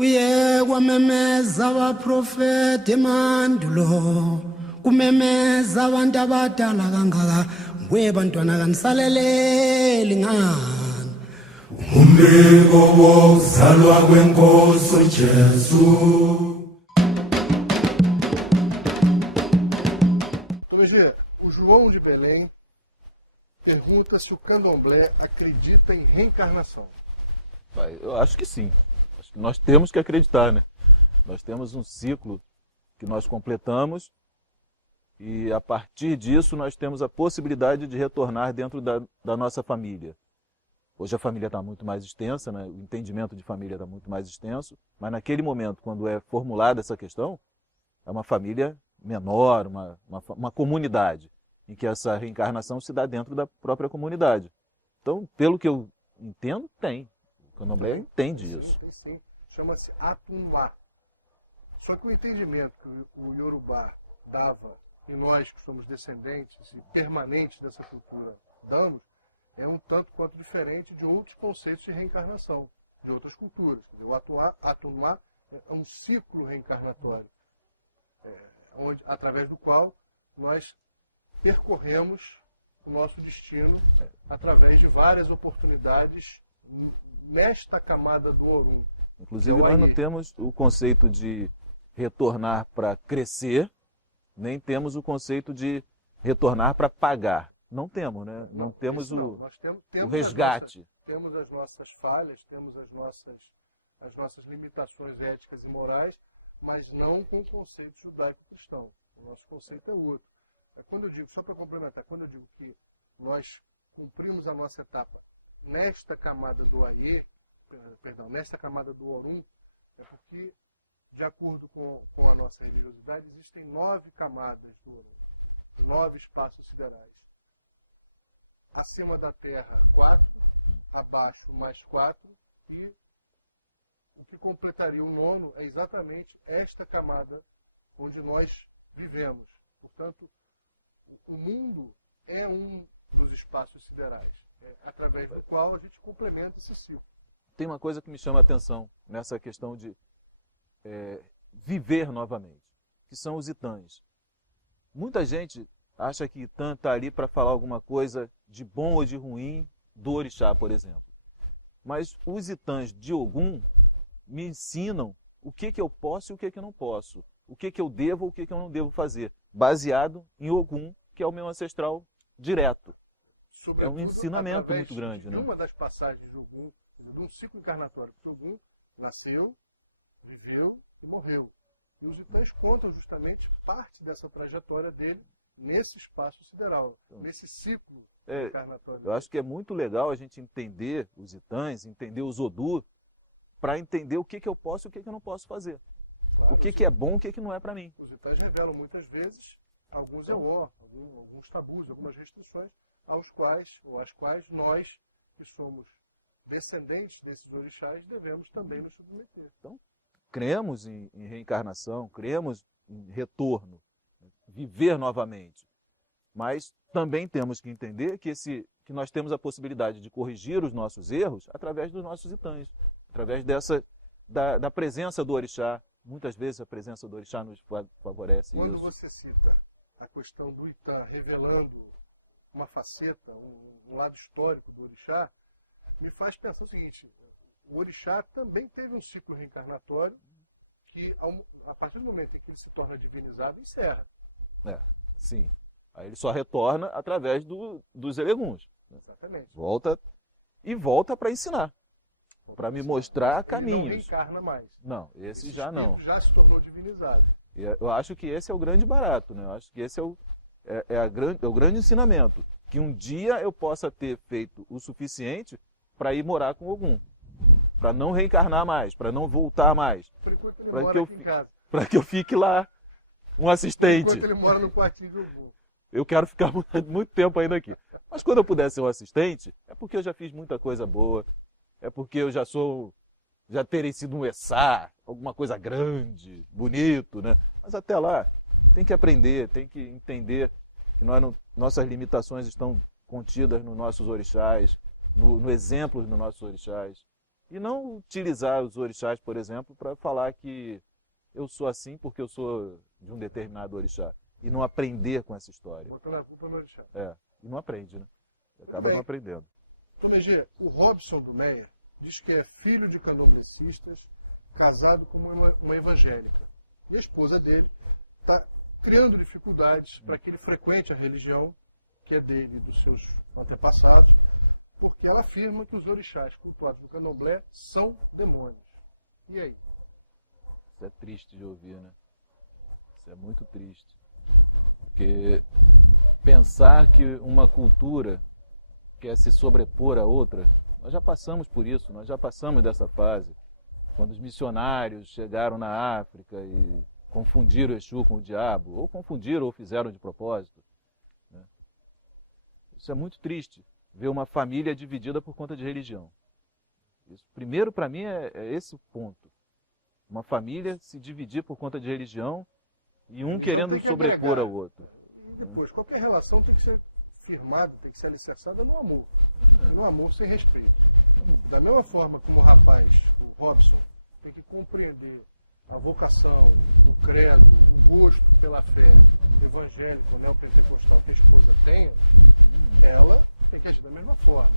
Kuye kwamemeza abaprofeti emandulo, kumemeza abantu abadala kangaka, ngwe bantwana kanisaleleli ngani. Umbiko wokuzalwa kwenkosi uJesu. O João de Belém pergunta se o candomblé acredita em reencarnação. Eu acho que sim. Acho que nós temos que acreditar, né? Nós temos um ciclo que nós completamos e a partir disso nós temos a possibilidade de retornar dentro da nossa família. Hoje a família está muito mais extensa, né? O entendimento de família está muito mais extenso, mas naquele momento, quando é formulada essa questão, é uma família menor, uma comunidade, em que essa reencarnação se dá dentro da própria comunidade. Então, pelo que eu entendo, tem. O candomblé entende isso. Sim. Chama-se Atunlá. Só que o entendimento que o Yorubá dava, e nós que somos descendentes e permanentes dessa cultura damos, é um tanto quanto diferente de outros conceitos de reencarnação, de outras culturas. O Atunlá é um ciclo reencarnatório, através do qual nós percorremos o nosso destino através de várias oportunidades nesta camada do Orum. Inclusive, nós não temos o conceito de retornar para crescer, nem temos o conceito de retornar para pagar. Não temos, né? Não temos o resgate. Temos as nossas falhas, temos as nossas limitações éticas e morais, mas não com o conceito judaico-cristão. O nosso conceito é outro. Quando eu digo, só para complementar, quando eu digo que nós cumprimos a nossa etapa nesta camada do Aie, nesta camada do Orum, é porque, de acordo com a nossa religiosidade, existem 9 camadas do Orum, 9 espaços siderais. Acima da Terra, 4, abaixo mais 4, e o que completaria o 9º é exatamente esta camada onde nós vivemos. Portanto, o mundo é um dos espaços siderais, através do qual a gente complementa esse ciclo. Tem uma coisa que me chama a atenção nessa questão de viver novamente, que são os itãs. Muita gente acha que Itã está ali para falar alguma coisa de bom ou de ruim do orixá, por exemplo. Mas os itãs de Ogum me ensinam o que eu posso e o que eu não posso, o que eu devo ou o que eu não devo fazer, baseado em Ogum, que é o meu ancestral direto. Sobretudo, é um ensinamento muito grande, né? Uma das passagens de Ogum, de um ciclo encarnatório, que Ogum nasceu, viveu e morreu. E os itãs contam justamente parte dessa trajetória dele nesse espaço sideral, nesse ciclo encarnatório. Eu acho que é muito legal a gente entender os itãs, entender os Odu, para entender o que eu posso e o que eu não posso fazer. Claro, o que é bom e o que não é para mim. Os itãs revelam muitas vezes alguns alguns tabus, algumas restrições às quais nós, que somos descendentes desses orixás, devemos também nos submeter. Então, cremos em reencarnação, cremos em retorno, viver novamente. Mas também temos que entender que nós temos a possibilidade de corrigir os nossos erros através dos nossos itãs, através da presença do orixá. Muitas vezes a presença do orixá nos favorece. Quando isso. Você cita a questão do Itã revelando uma faceta, um lado histórico do orixá, me faz pensar o seguinte: o orixá também teve um ciclo reencarnatório que, a partir do momento em que ele se torna divinizado, encerra. Sim. Aí ele só retorna através dos eleguns. Exatamente. Volta para ensinar, para me mostrar caminhos. Ele não reencarna mais. Não, esse já não. Já se tornou divinizado. Eu acho que esse é o grande barato, né? Eu acho que esse é o grande ensinamento. Que um dia eu possa ter feito o suficiente para ir morar com Ogum. Para não reencarnar mais, para não voltar mais. Por enquanto ele mora aqui em casa. Para que eu fique lá, um assistente. Enquanto ele mora no quartinho do Ogum. Eu quero ficar muito tempo ainda aqui. Mas quando eu puder ser um assistente, é porque eu já fiz muita coisa boa. É porque eu já terei sido um Essá, alguma coisa grande, bonito, né? Mas até lá, tem que aprender, tem que entender que nossas limitações estão contidas nos nossos orixás, no exemplo dos nossos orixás. E não utilizar os orixás, por exemplo, para falar que eu sou assim porque eu sou de um determinado orixá. E não aprender com essa história. Botando a culpa no orixá. E não aprende, né? Acaba não aprendendo. Então, Megê, o Robson do Meyer diz que é filho de candomblecistas, casado com uma evangélica. E a esposa dele está criando dificuldades para que ele frequente a religião que é dele e dos seus antepassados, porque ela afirma que os orixás cultuados do candomblé são demônios. E aí? Isso é triste de ouvir, né? Isso é muito triste. Porque pensar que uma cultura quer se sobrepor a outra, nós já passamos por isso, nós já passamos dessa fase. Quando os missionários chegaram na África e confundiram o Exu com o diabo, ou confundiram ou fizeram de propósito. Né? Isso é muito triste, ver uma família dividida por conta de religião. Isso, primeiro, para mim, é esse o ponto. Uma família se dividir por conta de religião e um querendo sobrepor ao outro. E depois, qualquer relação tem que ser firmada, tem que ser alicerçada no amor. No amor sem respeito. Da mesma forma como o rapaz, o Robson, tem que compreender a vocação, o credo, o gosto pela fé evangélica, neopentecostal que a esposa tenha, ela tem que agir da mesma forma.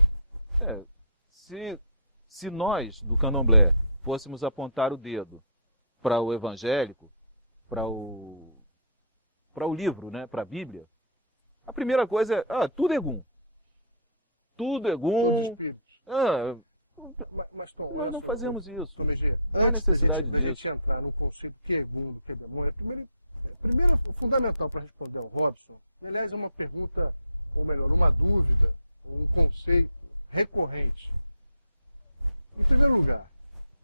Se nós, do candomblé, fôssemos apontar o dedo para o evangélico, para o livro, né, para a Bíblia, a primeira coisa é, tudo é Egum. Tudo é Egum. Mas, Tom, nós não fazemos isso. Tom, Megê, não há necessidade disso. disso. A gente entrar no conceito que é Egum, que é demônio, primeiro fundamental para responder ao Robson, aliás, é uma pergunta, ou melhor, uma dúvida, um conceito recorrente. Em primeiro lugar,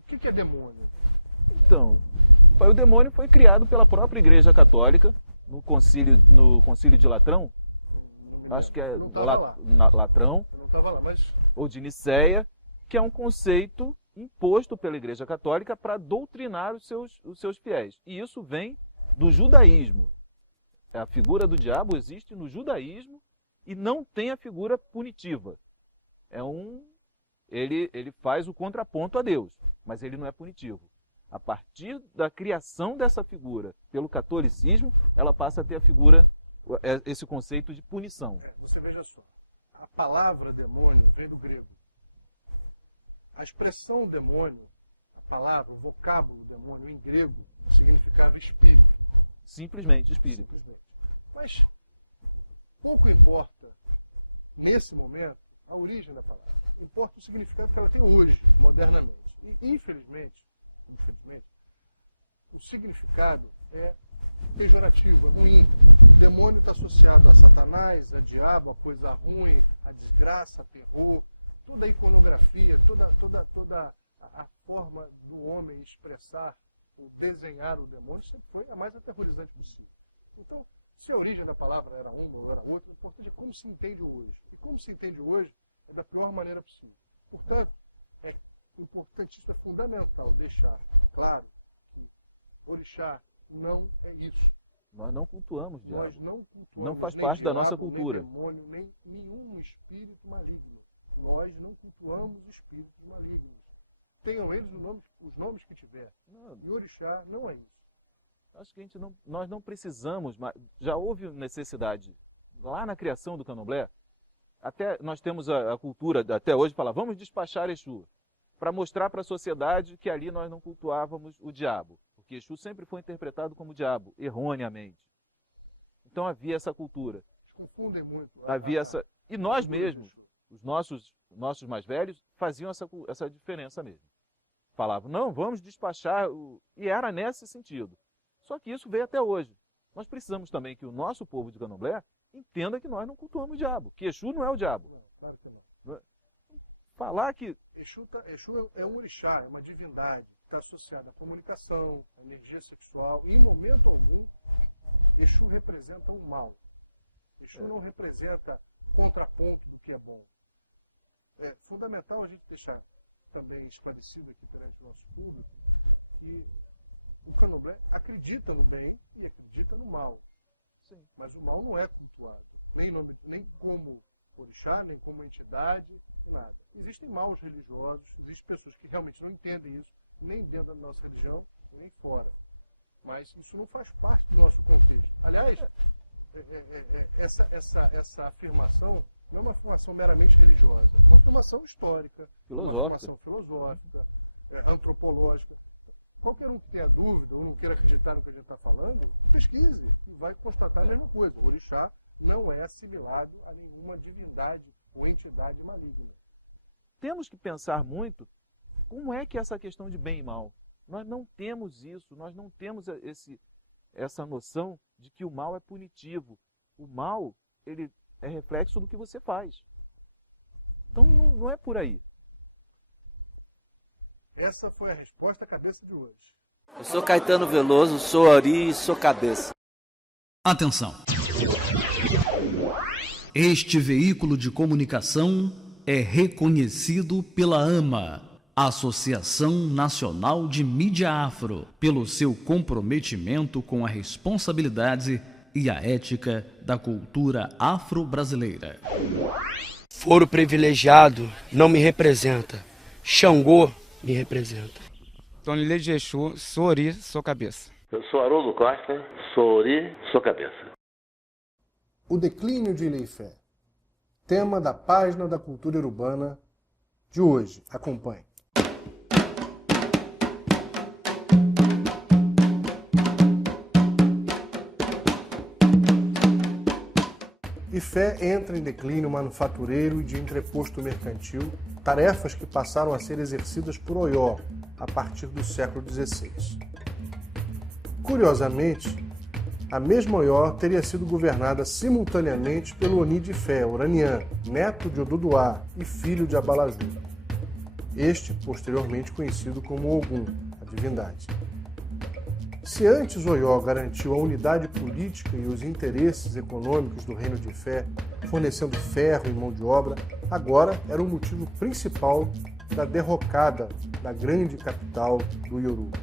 o que é demônio? Então, o demônio foi criado pela própria Igreja Católica, no concílio de Latrão, acho que é Latrão, Eu não estava lá, mas... ou de Nicéia, que é um conceito imposto pela Igreja Católica para doutrinar os seus fiéis. E isso vem do judaísmo. A figura do diabo existe no judaísmo e não tem a figura punitiva. Ele faz o contraponto a Deus, mas ele não é punitivo. A partir da criação dessa figura pelo catolicismo, ela passa a ter a figura, esse conceito de punição. Você veja só, a palavra demônio vem do grego. A expressão demônio, a palavra, o vocábulo demônio em grego, significava espírito. Simplesmente espírito. Simplesmente. Mas pouco importa, nesse momento, a origem da palavra. Importa o significado que ela tem hoje, modernamente. E, infelizmente, o significado é pejorativo, é ruim. O demônio está associado a Satanás, a diabo, a coisa ruim, a desgraça, a terror, toda a iconografia, toda a forma do homem expressar ou desenhar o demônio sempre foi a mais aterrorizante possível. Então, se a origem da palavra era uma ou era outra, o importante é como se entende hoje. E como se entende hoje é da pior maneira possível. Portanto, é importantíssimo, é fundamental deixar claro que orixá não é isso. Nós não cultuamos diabo. Nós não cultuamos, não faz nem parte da diabo, nossa cultura. Nem demônio, nem nenhum espírito maligno. Nós não cultuamos espíritos malignos. Tenham eles os nomes que tiver. E orixá não é isso. Acho que nós não precisamos, mas já houve necessidade lá na criação do candomblé. Até nós temos a cultura até hoje falar, vamos despachar Exu, para mostrar para a sociedade que ali nós não cultuávamos o diabo, porque Exu sempre foi interpretado como diabo, erroneamente. Então havia essa cultura. Eles confundem muito. E nós mesmos, os nossos mais velhos, faziam essa diferença mesmo. Falavam, não, vamos despachar, e era nesse sentido. Só que isso veio até hoje. Nós precisamos também que o nosso povo de candomblé entenda que nós não cultuamos o diabo, que Exu não é o diabo. Não, claro que não. Falar que... Exu é um orixá, é uma divindade, que está associada à comunicação, à energia sexual, e em momento algum, Exu representa o mal. Exu não representa contraponto do que é bom. É fundamental a gente deixar também esclarecido aqui perante o nosso público que o candomblé acredita no bem e acredita no mal. Sim. Mas o mal não é cultuado, nem como orixá, nem como entidade, nada. Existem maus religiosos, existem pessoas que realmente não entendem isso, nem dentro da nossa religião, nem fora. Mas isso não faz parte do nosso contexto. Aliás, essa afirmação não é uma afirmação meramente religiosa, é uma afirmação histórica, uma afirmação filosófica, antropológica. Qualquer um que tenha dúvida ou não queira acreditar no que a gente está falando, pesquise e vai constatar a mesma coisa. O orixá não é assimilado a nenhuma divindade ou entidade maligna. Temos que pensar muito como é que é essa questão de bem e mal. Nós não temos isso, nós não temos essa noção de que o mal é punitivo. O mal, ele é reflexo do que você faz. Então não é por aí. Essa foi a resposta à cabeça de hoje. Eu sou Caetano Veloso, sou Ori e sou cabeça. Atenção! Este veículo de comunicação é reconhecido pela AMA, Associação Nacional de Mídia Afro, pelo seu comprometimento com a responsabilidade e a ética da cultura afro-brasileira. Foro privilegiado não me representa. Xangô me representa. Tonilê de Exu, sou Ori, sou cabeça. Eu sou Haroldo Costa, sou Ori, sou cabeça. O declínio de Ileifé, tema da página da cultura urbana de hoje. Acompanhe. Ifé entra em declínio manufatureiro e de entreposto mercantil, tarefas que passaram a ser exercidas por Oió a partir do século XVI. Curiosamente, a mesma Oió teria sido governada simultaneamente pelo Oni de Ifé, Oranian, neto de Oduduá e filho de Abalaju. Este, posteriormente conhecido como Ogum, a divindade. Se antes Oió garantiu a unidade política e os interesses econômicos do reino de Ifé, fornecendo ferro e mão de obra, agora era o motivo principal da derrocada da grande capital do Yoruba.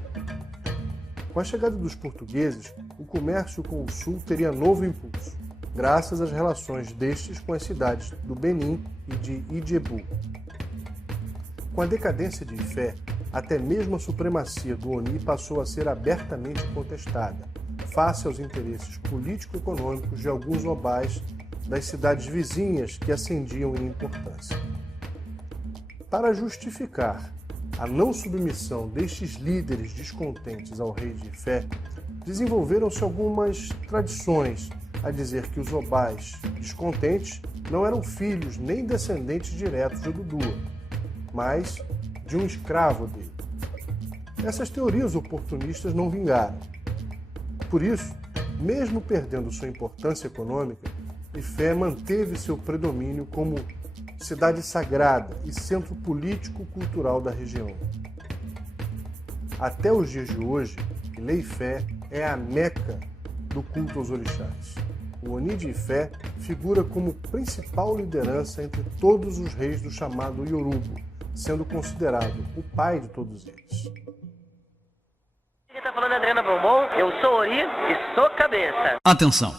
Com a chegada dos portugueses, o comércio com o sul teria novo impulso, graças às relações destes com as cidades do Benin e de Ijebu. Com a decadência de Ifé, até mesmo a supremacia do Oni passou a ser abertamente contestada, face aos interesses político-econômicos de alguns obais das cidades vizinhas que ascendiam em importância. Para justificar a não submissão destes líderes descontentes ao rei de Ifé, desenvolveram-se algumas tradições a dizer que os obais descontentes não eram filhos nem descendentes diretos de Odudua, mas de um escravo dele. Essas teorias oportunistas não vingaram. Por isso, mesmo perdendo sua importância econômica, Ifé manteve seu predomínio como cidade sagrada e centro político-cultural da região. Até os dias de hoje, Ilé-Ifé é a meca do culto aos orixás. O Oni de Ifé figura como principal liderança entre todos os reis do chamado Yoruba, sendo considerado o pai de todos eles. Quem está falando é Adriana Bombom, eu sou Ori e sou cabeça. Atenção!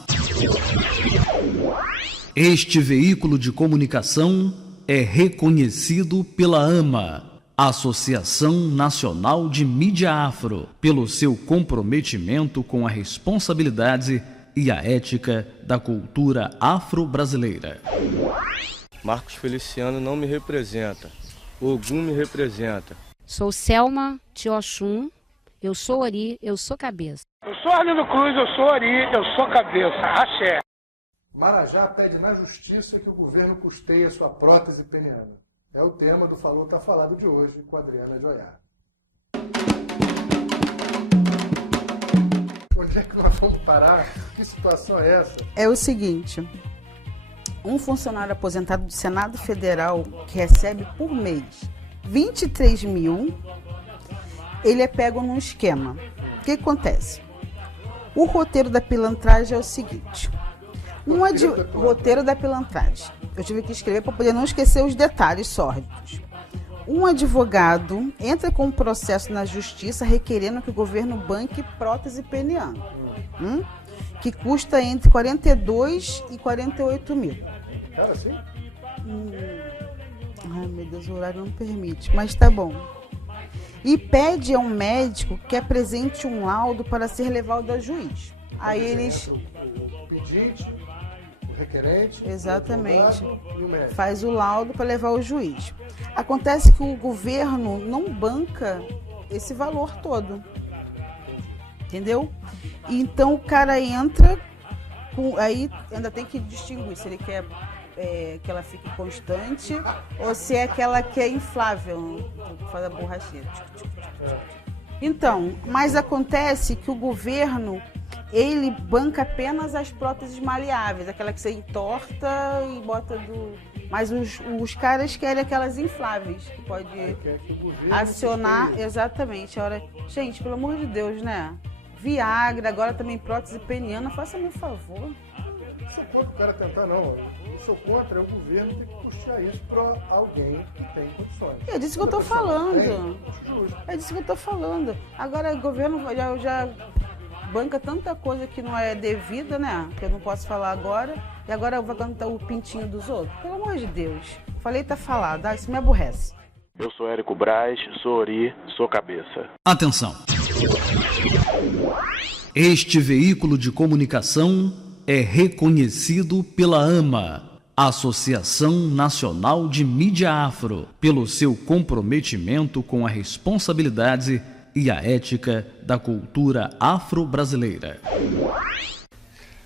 Este veículo de comunicação é reconhecido pela AMA, Associação Nacional de Mídia Afro, pelo seu comprometimento com a responsabilidade e a ética da cultura afro-brasileira. Marcos Feliciano não me representa. Ogum me representa. Sou Selma de Oxum, eu sou Ori, eu sou cabeça. Eu sou Arlindo Cruz, eu sou Ori, eu sou cabeça. Axé. Marajá pede na justiça que o governo custeie a sua prótese peniana. É o tema do Falou Tá Falado de hoje com a Adriana Joiá. Onde é que nós vamos parar? Que situação é essa? É o seguinte, um funcionário aposentado do Senado Federal que recebe por mês 23 mil, ele é pego num esquema. O que acontece? O roteiro da pilantragem é o seguinte, roteiro da pilantragem. Eu tive que escrever para poder não esquecer os detalhes sórdidos. Um advogado entra com um processo na justiça requerendo que o governo banque prótese peniana, que custa entre 42 e 48 mil. Cara, sim? Ai, meu Deus, o horário não permite, mas tá bom. E pede a um médico que apresente um laudo para ser levado ao juiz. Aí eles... O pedinte, o requerente, exatamente, o advogado e o médico. faz o laudo para levar ao juiz. Acontece que o governo não banca esse valor todo. Entendeu? Então o cara entra, aí ainda tem que distinguir se ele quer que ela fique constante ou se é aquela que é inflável, faz a borrachinha. Então, mas acontece que o governo, ele banca apenas as próteses maleáveis, aquela que você entorta e bota do... Mas os caras querem aquelas infláveis, que pode acionar exatamente a hora... Gente, pelo amor de Deus, né? Viagra, agora também prótese peniana, faça-me um favor. Não sou contra o cara tentar, não. Eu sou contra o governo ter que custear isso para alguém que tem condições. É disso que eu tô falando. É disso que eu tô falando. Agora o governo já banca tanta coisa que não é devida, né? Que eu não posso falar agora. E agora vai cantar o pintinho dos outros. Pelo amor de Deus. Falei, tá falado. Ah, isso me aborrece. Eu sou Érico Braz, sou Ori, sou cabeça. Atenção! Este veículo de comunicação é reconhecido pela AMA, Associação Nacional de Mídia Afro, pelo seu comprometimento com a responsabilidade e a ética da cultura afro-brasileira.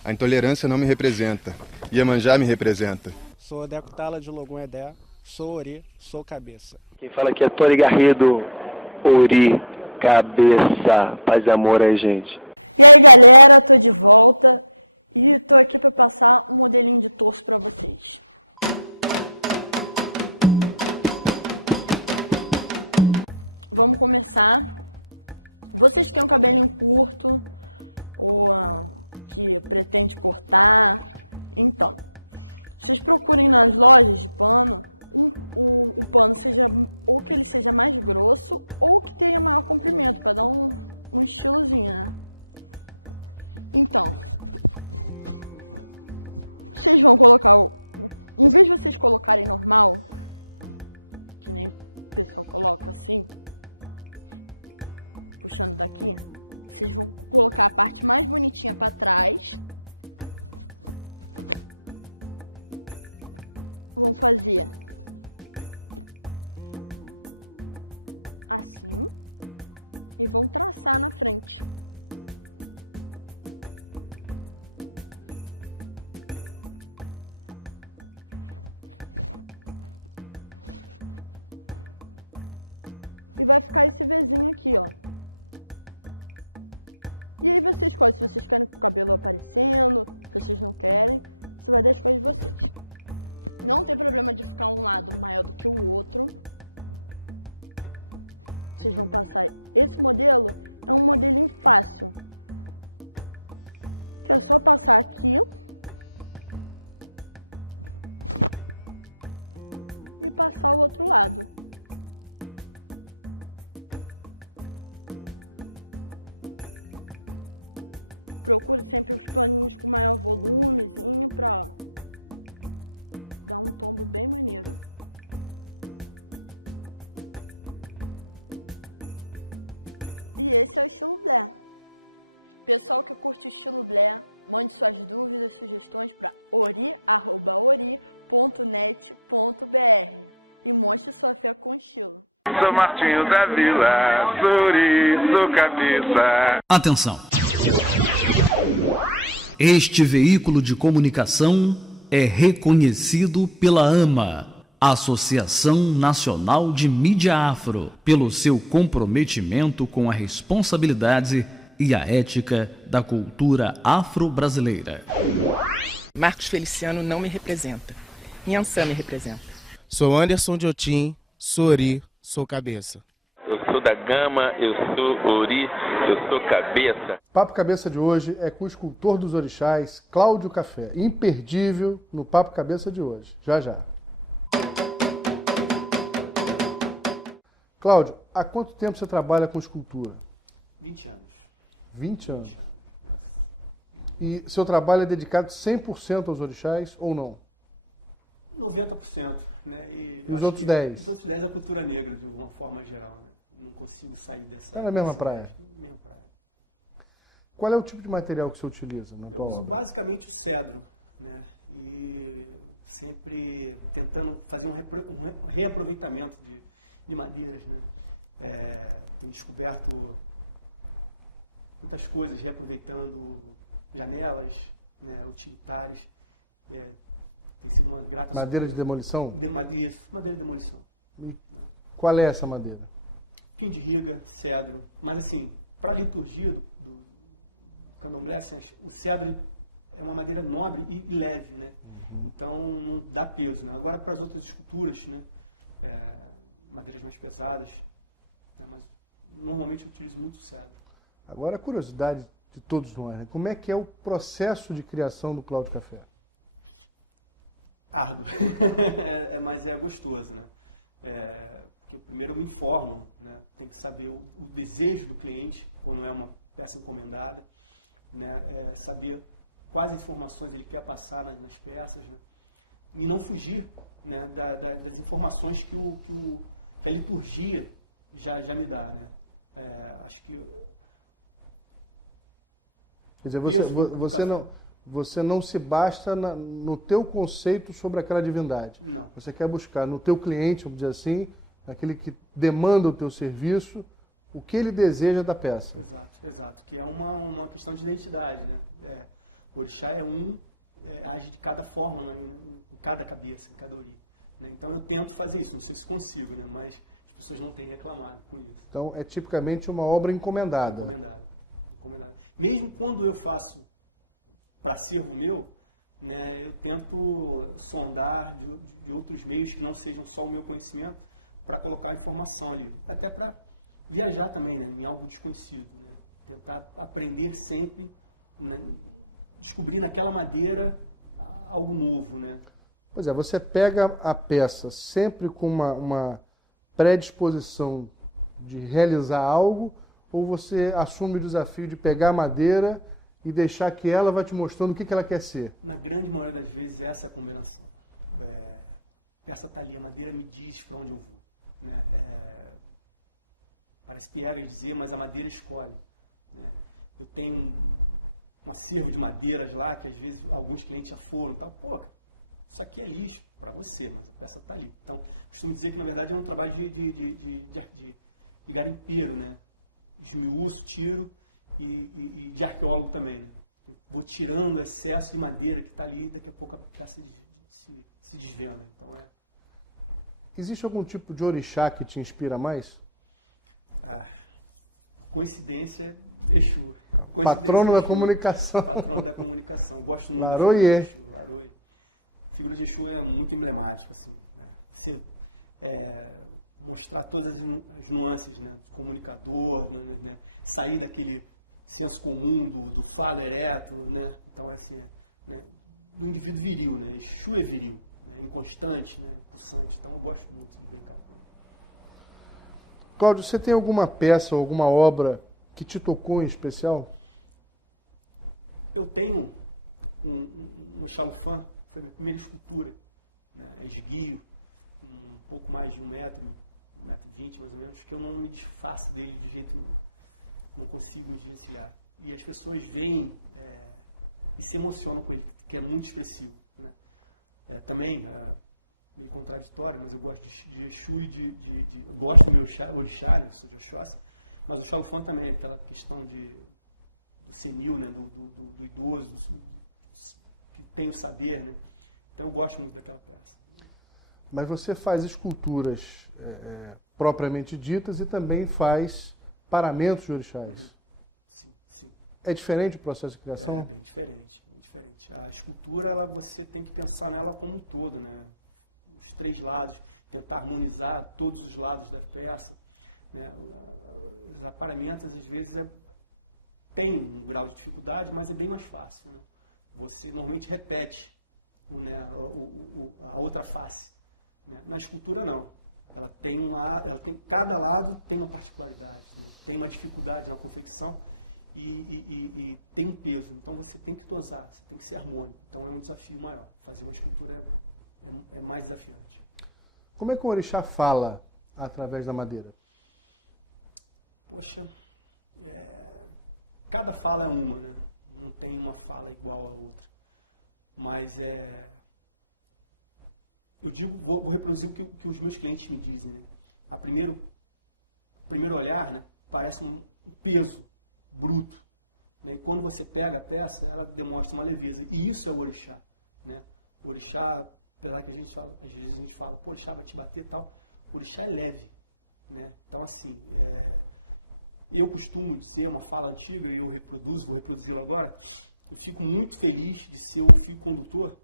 A intolerância não me representa. Iemanjá me representa. Sou Deco Tala de Logum Edé, sou Ori, sou cabeça. Quem fala aqui é Tony Garrido, Ori, cabeça. Paz e amor aí, gente. Sou Martinho da Vila, sou cabeça. Atenção! Este veículo de comunicação é reconhecido pela AMA, Associação Nacional de Mídia Afro, pelo seu comprometimento com a responsabilidade e a ética da cultura afro-brasileira. Marcos Feliciano não me representa. Nhansan me representa. Sou Anderson Diotim, sou Ori, sou cabeça. Eu sou da Gama, eu sou Ori, eu sou cabeça. Papo Cabeça de hoje é com o escultor dos orixás, Cláudio Café. Imperdível no Papo Cabeça de hoje. Já, já. Cláudio, há quanto tempo você trabalha com escultura? 20 anos. 20 anos. E seu trabalho é dedicado 100% aos orixás ou não? 90%. Né? E os outros 10%? Os outros 10% é a cultura negra, de uma forma geral. Né? Não consigo sair dessa... Está na mesma praia? Mesma praia. Qual é o tipo de material que você utiliza na tua obra? Basicamente o cedro. Né? E sempre tentando fazer um reaproveitamento de madeiras. Né? Tenho descoberto muitas coisas, reaproveitando janelas, né, utilitários. Tem sido uma grata... Madeira de demolição? Madeira de demolição. E qual é essa madeira? Fim de riga, cedro. Mas assim, para a liturgia do candomblé, o cedro é uma madeira nobre e leve, né? Então não dá peso. Né? Agora para as outras esculturas, né? Madeiras mais pesadas, né? Mas normalmente eu utilizo muito cedro. Agora a curiosidade de todos nós, né? Como é que é o processo de criação do Cláudio Café? Mas é gostoso, né? Primeiro eu me informo, né? Tem que saber o desejo do cliente, quando é uma peça encomendada, né? Saber quais informações ele quer passar nas peças, né? E não fugir, né? das informações que a liturgia já me dá, né? Acho que... Quer dizer, você não se basta no teu conceito sobre aquela divindade. Não. Você quer buscar no teu cliente, vamos dizer assim, aquele que demanda o teu serviço, o que ele deseja da peça. Exato. Que é uma questão de identidade, né? O orixá age de cada forma, né? Em cada cabeça, em cada origem. Né? Então eu tento fazer isso, não sei se consigo, né? Mas as pessoas não têm reclamado por isso. Então é tipicamente uma obra encomendada. Encomendada. Mesmo quando eu faço para acervo meu, né, eu tento sondar de outros meios que não sejam só o meu conhecimento para colocar informação ali. Até para viajar também, né, em algo desconhecido. Né, tentar aprender sempre, né, descobrir naquela madeira algo novo. Né. Pois é, você pega a peça sempre com uma predisposição de realizar algo, ou você assume o desafio de pegar a madeira e deixar que ela vai te mostrando o que ela quer ser? Na grande maioria das vezes, essa é a combinação. Essa talha, a madeira me diz para onde eu vou. Né? Parece que é dizer, mas a madeira escolhe. Né? Eu tenho um acervo de madeiras lá, que às vezes alguns clientes já foram. Tá? Pô, isso aqui é lixo para você, mas essa está ali. Então, costumo dizer que, na verdade, é um trabalho de garimpeiro, né? Esmiuço, tiro e de arqueólogo também. Vou tirando o excesso de madeira que está ali e daqui a pouco a peça se desvenda. Então, Existe algum tipo de orixá que te inspira mais? Coincidência, Exu. Patrono da comunicação. Patrono da comunicação. Gosto muito. Laroie. A figura de Exu é muito emblemática. Assim, mostrar todas as nuances, né? Comunicador, né? Sair daquele senso comum do fala ereto, né? Então, assim, né? Um indivíduo viril, né? Exu é viril, né? Inconstante, né? Pulsante. Então, eu gosto muito de brincar. Cláudio, você tem alguma peça ou alguma obra que te tocou em especial? Eu tenho um xalufã, foi a minha primeira escultura, né? Esguio, um pouco mais de 1 metro, 1,20 m mais ou menos, que eu não me desfaço dele de jeito nenhum. Não consigo me desviar. E as pessoas veem e se emocionam com ele, que é muito expressivo. Né? Também, meio contraditório, mas eu gosto de Exu e eu gosto do meu orixá, eu sou de Oxóssi, mas o xalufã também, aquela questão do senil, né? do idoso, que tem o saber. Né? Então eu gosto muito daquela peça. Mas você faz esculturas propriamente ditas e também faz paramentos de orixás. Sim. É diferente o processo de criação? É diferente. A escultura, você tem que pensar nela como um todo, né? Os 3 lados, tentar harmonizar todos os lados da peça. Né? Os aparamentos, às vezes, tem um grau de dificuldade, mas é bem mais fácil. Né? Você normalmente repete, né, a outra face. Né? Na escultura, não. Ela tem um lado, cada lado tem uma particularidade, né? Tem uma dificuldade na confecção e tem um peso. Então você tem que dosar, você tem que ser harmônico. Então é um desafio maior. Fazer uma escultura é mais desafiante. Como é que o orixá fala através da madeira? Poxa, cada fala é uma, né? Não tem uma fala igual à outra. Mas eu digo, vou reproduzir o que os meus clientes me dizem. Né? O primeiro olhar, né, parece um peso bruto. Né? E quando você pega a peça, ela demonstra uma leveza. E isso é o orixá. Né? O orixá, apesar que a gente fala, às vezes a gente fala, pô, o orixá vai te bater e tal, o orixá é leve. Né? Então, assim, eu costumo dizer uma fala antiga, e eu vou reproduzir agora, eu fico muito feliz de ser o fio condutor,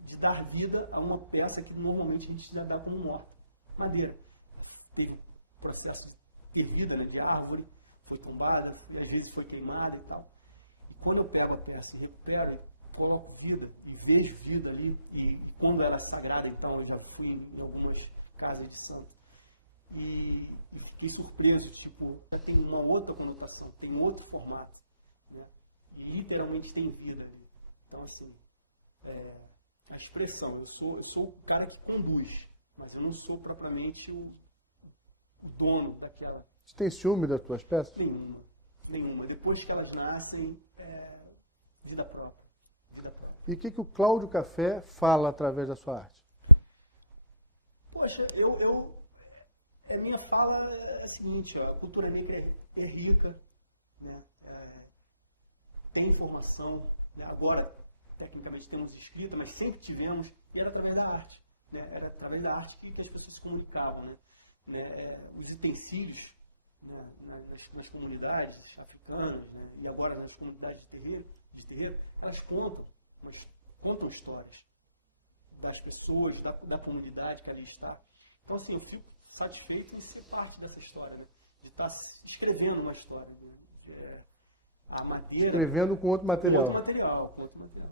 de dar vida a uma peça que normalmente a gente dá como morta. Madeira. Tem processo de vida, né, de árvore, foi tombada, às vezes foi queimada e tal. E quando eu pego a peça e recupero, coloco vida e vejo vida ali, e quando ela é sagrada, então eu já fui em algumas casas de santo. E fiquei surpreso, tipo, já tem uma outra conotação, tem um outro formato, né? E literalmente tem vida ali. Então, assim, a expressão, eu sou o cara que conduz, mas eu não sou propriamente o dono daquela. Você tem ciúme das tuas peças? Nenhuma. Depois que elas nascem, vida própria. E o que o Cláudio Café fala através da sua arte? Poxa, a minha fala é a seguinte, ó, a cultura negra é rica, né? Tem informação, né? Agora, tecnicamente, temos escrita, mas sempre tivemos, e era através da arte. Né? Era através da arte que as pessoas se comunicavam. Né? Os utensílios, né, nas comunidades africanas, né, e agora nas comunidades de terreiro, elas contam histórias das pessoas, da comunidade que ali está. Então, assim, eu fico satisfeito em ser parte dessa história, né? De estar escrevendo uma história. A madeira... Escrevendo com outro material. Com outro material.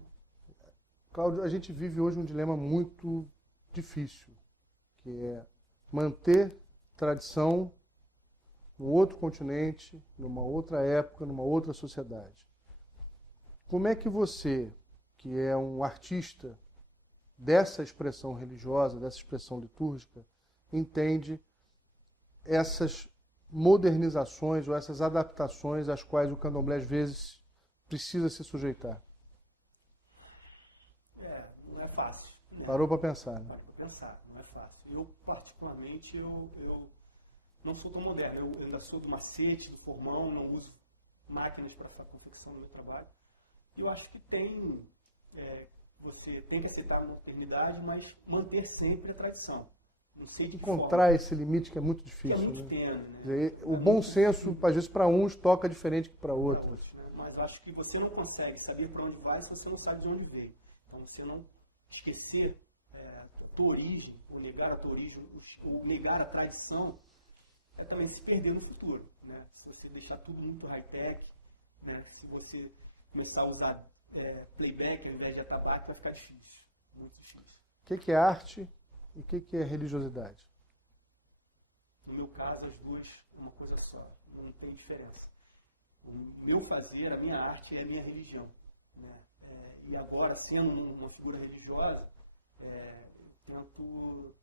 Cláudio, a gente vive hoje um dilema muito difícil, que é manter tradição num outro continente, numa outra época, numa outra sociedade. Como é que você, que é um artista dessa expressão religiosa, dessa expressão litúrgica, entende essas modernizações ou essas adaptações às quais o candomblé às vezes precisa se sujeitar? Não é fácil. Né? Parou para pensar, né? Parou para pensar, não é fácil. Eu, particularmente, eu não sou tão moderno. Eu ainda sou do macete, do formão, não uso máquinas para essa confecção do meu trabalho. E eu acho que você tem que aceitar a modernidade, mas manter sempre a tradição. Não sei de encontrar forma. Esse limite que é muito difícil. É muito tênue, né? Quer dizer, o bom senso, às vezes, para uns toca diferente que para outros. Né? Mas acho que você não consegue saber para onde vai se você não sabe de onde veio. Então, você não esquecer a tua origem, ou negar a tua origem, ou negar a tradição, é também se perder no futuro. Né? Se você deixar tudo muito high-tech, né? Se você começar a usar playback ao invés de atabaque, vai ficar difícil. Muito difícil. O que é arte e o que é religiosidade? No meu caso, as duas é uma coisa só. Não tem diferença. O meu fazer, a minha arte é a minha religião. Né? E agora, sendo uma figura religiosa, tento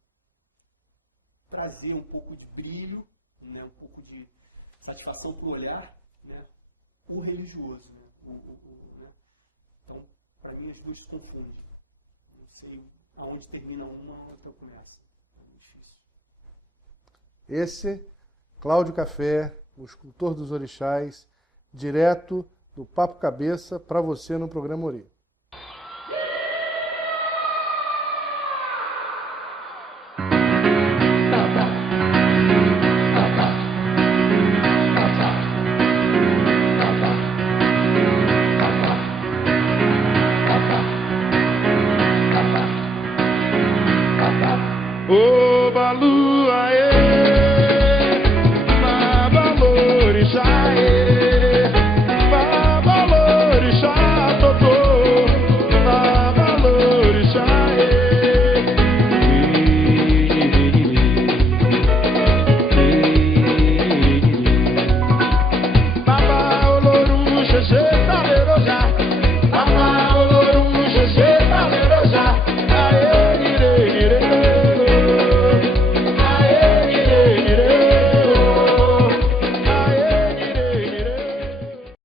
trazer um pouco de brilho, né? Um pouco de satisfação para o olhar, né? O religioso. Né? Então, para mim, as duas se confundem. Não sei aonde termina uma, a outra começa. É difícil. Esse, Cláudio Café, o escultor dos orixás, direto do Papo Cabeça para você no programa Ori.